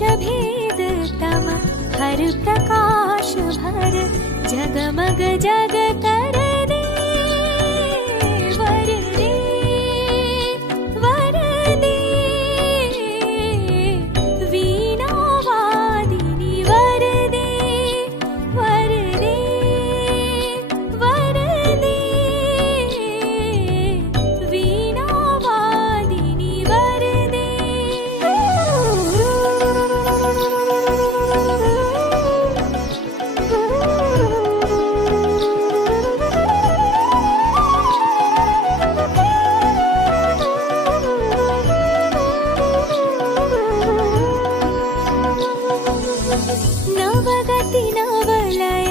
भेद तम हर प्रकाश भर जगमग जग कर दे वर दे वर दे वीणा वादिनी वर दे वर दे वर दे वीणा वादिनी वर दे। नवगति नवलय